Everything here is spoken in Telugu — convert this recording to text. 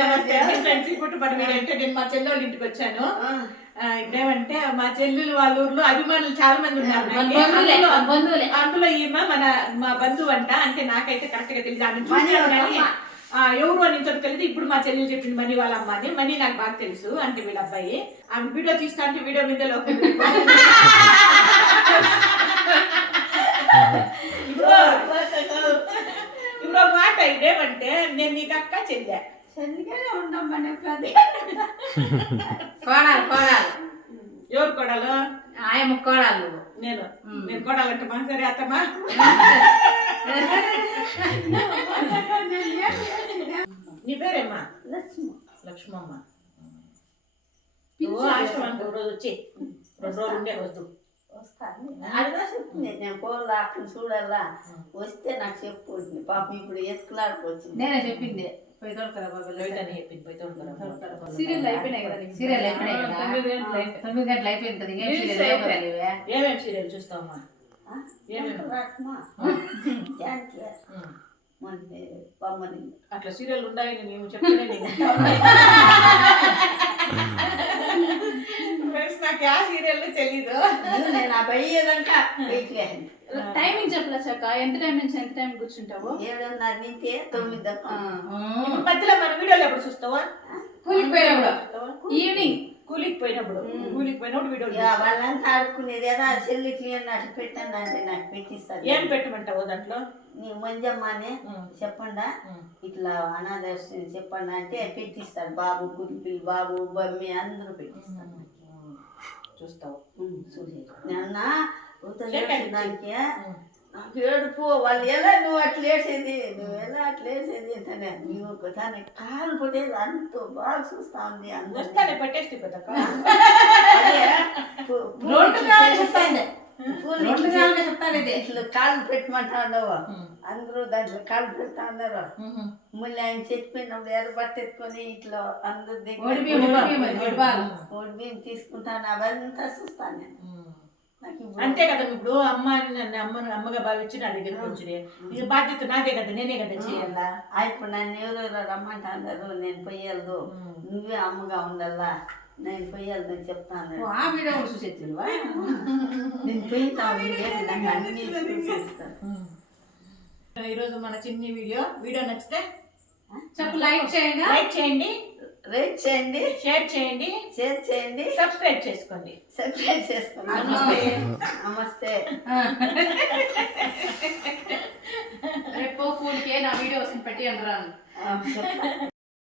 నమస్తే ఫ్రెండ్స్. ఇప్పుడు అంటే నేను మా చెల్లెళ్ళ ఇంటికి వచ్చాను. ఇప్పుడేమంటే మా చెల్లెలు వాళ్ళ ఊర్లో అభిమానులు చాలా మంది ఉన్నారు. అందులో ఈమె మా బంధువు అంట. అంటే నాకైతే కరెక్ట్ గా తెలియదు, ఆమె చూసాను కానీ ఎవరు అని తెలియదు. ఇప్పుడు మా చెల్లెలు చెప్పింది మనీ వాళ్ళ అమ్మ అని. మనీ నాకు బాగా తెలుసు, అంటే వీళ్ళ అబ్బాయి. ఆమె వీడియో తీస్తా అంటే వీడియో మీద ఇప్పుడు మాట ఇదేమంటే నేను నీకు అక్క చెల్లె కోడాలు ఎవరు కోడాలు? ఆయమ్మ కోడాలు. నేను కోడాలంటే మా సరే అత్తమ్మా. నీ పేరేమ్మా? లక్ష్మమ్మ. ఆశ్రమానికి ఒక రోజు వచ్చి 2 రోజులు ఉండే వద్దు. అడిగా చెప్తుంది, నేను పోలా అక్కడ చూడాలా, వస్తే నాకు చెప్పు. పాపం ఇప్పుడు ఎత్తులాడుకొచ్చింది. నేనే చెప్పింది సీరియల్ అయిపోయినాయి కదా. 9 గంటలు అయిపోయింది. ఏమేమి సీరియల్ చూస్తావమ్మా? అట్లా సీరియల్ ఉండాలని మేము చెప్తానే. నాకు ఆ సీరియల్ తెలీదు. నేను ఆ పోయేదంకా టైమింగ్ చెప్పలే చక్క. ఎంత టైం నుంచి ఎంత టైం కూర్చుంటావు? 7:30 నుంచి 9 దాకా. మధ్యలో మన వీడియోలు ఎప్పుడు చూస్తావా? కూలికి పోయినప్పుడు, ఈవినింగ్ కూలికి పోయినప్పుడు వీడియో వాళ్ళంతా ఆడుకునేది ఏదా చెల్లికి నాకు పెట్టండి అంటే నాకు పెట్టిస్తారు. ఏం పెట్టమంటావు దాంట్లో? నీ మంజమ్మనే చెప్పండా, ఇట్లా అనాథాశ్రమం చెప్పండి అంటే పెట్టిస్తారు. బాబు గురిపిల్లి, బాబు బమ్మి అందరూ పెట్టిస్తారు. చూస్తావు? నిన్న దానికి నాకు ఏడుపు. వాళ్ళు ఎలా నువ్వు అట్లా వేసేది, నువ్వు ఎలా అట్లా వేసేది అంటనే. నువ్వు దాన్ని కాలు పట్టేది అంత బాగా చూస్తా ఉంది. వస్తానే పట్టేసి ఇట్లా కాళ్ళు పెట్టమంటా ఉండవు. అందరూ దాంట్లో కాళ్ళు పెడతా ఉన్నారు. మళ్ళీ ఆయన చెప్పినప్పుడు ఎర్రబట్ట ఎత్తుకొని ఇట్లా అందరు దగ్గర ఓడి బియ్యం తీసుకుంటాను. అవంతా చూస్తాను నేను. అంతే కదా. ఇప్పుడు అమ్మగా భావించి నా దగ్గరికి వచ్చి ఇక బాధ్యత నాదే కదా, నేనే కదా చేయాలా. ఇప్పుడు నన్ను ఎవరెవరో రమ్మంటా అన్నారు. నేను పోయేది, నువ్వే అమ్మగా ఉండాలా, నేను పోయేది అని చెప్తాను. ఆ వీడియో చూసే నేను పోయిస్తాను. ఈరోజు మన చిన్ని వీడియో నచ్చితే చెప్పు, లైక్ చేయండి, రేట్ చేయండి, షేర్ చేయండి, సబ్స్క్రైబ్ చేసుకోండి. నమస్తే. రేపు కూలికే నా వీడియోస్ పెట్టి అనరాను.